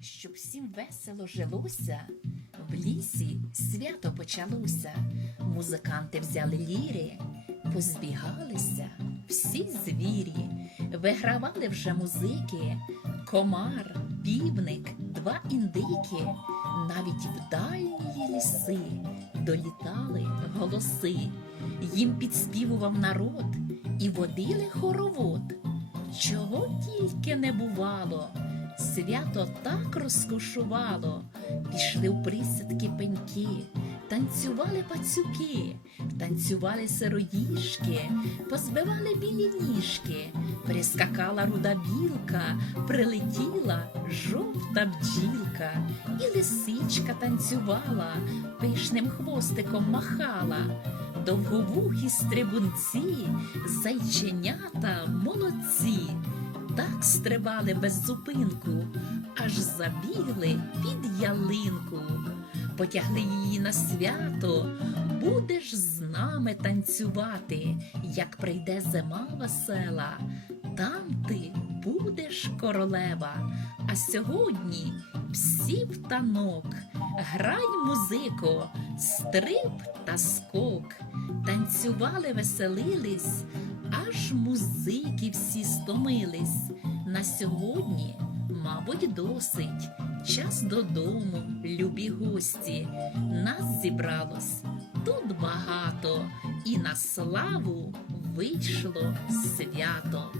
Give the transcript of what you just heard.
Щоб всім весело жилося, в лісі свято почалося. Музиканти взяли ліри, позбігалися всі звірі, вигравали вже музики, комар, півник, два індики, навіть в дальні ліси долітали голоси, їм підспівував народ і водили хоровод. Чого тільки не бувало, свято так розкошувало, пішли в присідки пеньки, танцювали пацюки, танцювали сироїшки, позбивали білі ніжки, прискакала руда білка, прилетіла жовта бджілка, і лисичка танцювала, пишним хвостиком махала. Довговухі стрибунці, зайченята молодці, так стрибали без зупинку, аж забігли під ялинку, потягли її на свято, будеш з нами танцювати, як прийде зима весела, там ти будеш королева. А сьогодні всі в танок, грай музико, стрип та скок, танцювали, веселились, аж музики всі стомились. На сьогодні, мабуть, досить. Час додому, любі гості. Нас зібралось тут багато, і на славу вийшло свято.